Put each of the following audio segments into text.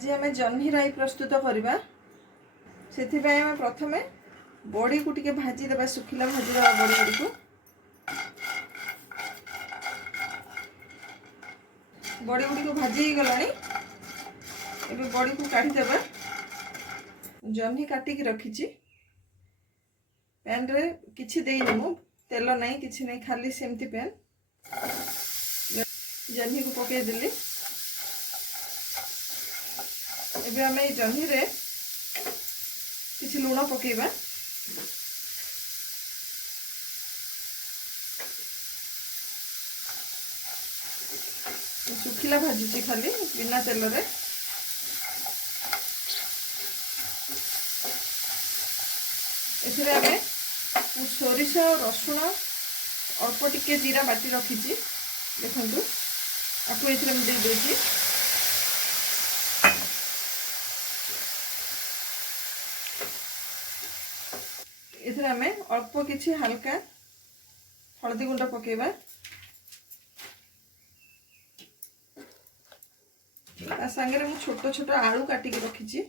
आज आम जह्नी राई प्रस्तुत करवा से प्रथम बड़ी को टिके भाजीदे सुखिला भाजीदे बड़ी गुड़ी को बड़ी गुड़ी को भाजी गला बड़ी को काढ़ीदे जह्नी काटिकी रखी पैन रे किछि देनी मु तेल नहीं किछि नहीं खाली सेमती पैन जह्नी को पकई देली एबे आम जह्नी रे किछि लुण पकेबा सुखिला भाजुची खाली बिना तेल रे एथिरे आमे सोरिष रसुण अल्प टिके जीरा बाटी रखी देखु आपको ये दे दूसरी इधर आम अल्प किछि हल्का हलदी गुंड पकेबा संगे मु छोट छोट आलू काटिकी रखी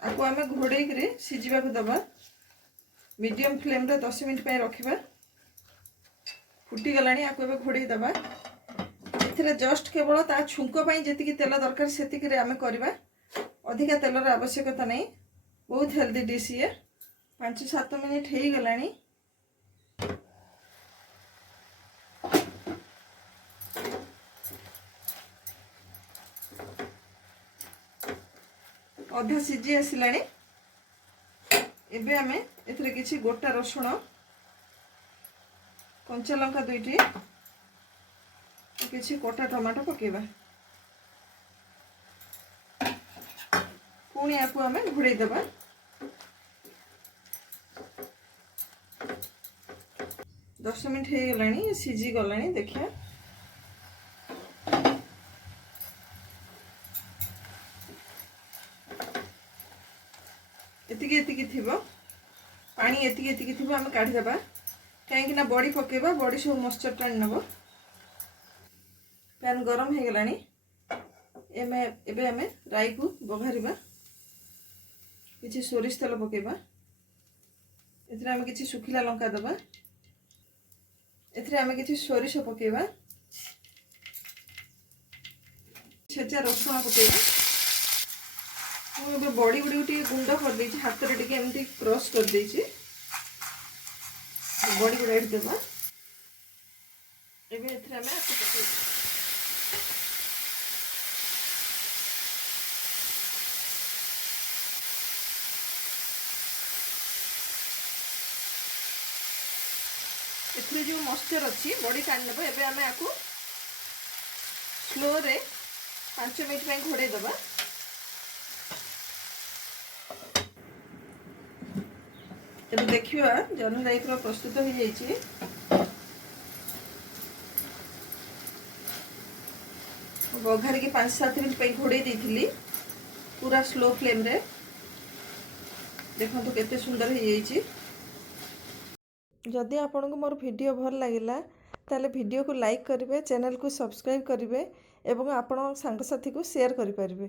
आपको आम घोड़े सीझा दबा मीडियम फ्लेम रे 10 मिनट रखा फुटीगला आपको घोड़े दबा ए जस्ट केवल ता छुंक जी तेल दरकार से आम करवा अधिका तेलर आवश्यकता नहीं बहुत हेल्दी डिश ये 5-7 मिनट हो गला अधा सीझी आसला एबे आमे एथरे किछि गोटा रसुण कंचा लंका दुईटी किछि कटा टमाटो पकेबा पुणी आपको आमे घोड़े देबा 10 मिनट हो गलानी सीझी गलानी देखिया एतिकी थिबो पानी एतिकी थिबो आमे काढी देबा कहीं ना बड़ी पकेबा बड़ी सब मॉइस्चर टाणी नबो पैन गरम हो गलानी एबे आमे राई को बघारिबा किछि सोरिष तेल पकेबा एथरे आमे किछि सुखिला लंका देबा एथरे आमे किछि सोरिष पकेबा छेचा रसुण पकेबा मुझे बड़ी गुड़ी गुंड कर देछि हाथ रे टिके एमती क्रश कर देछि बड़ी गुड़ा देबा एबे एथरे आमे आको पकेबा एथरे जो मॉइस्चर अच्छी बड़ी टाणी नेबा एबे आमे आको स्लो रे 5 मिनट पे घोड़े देबा तेज देखा जह्नी राई प्रस्तुत हो जाइए बघार की 5-7 मिनट पे घोड़े देती पूरा स्लो फ्लेम रे देखो तो केते सुंदर हो जाइए जदि आपन को मोर वीडियो भल लगिला ताले वीडियो को लाइक करिवे चैनल को सब्सक्राइब करिवे एवं आपण सांग साथी को शेयर करि परिबे।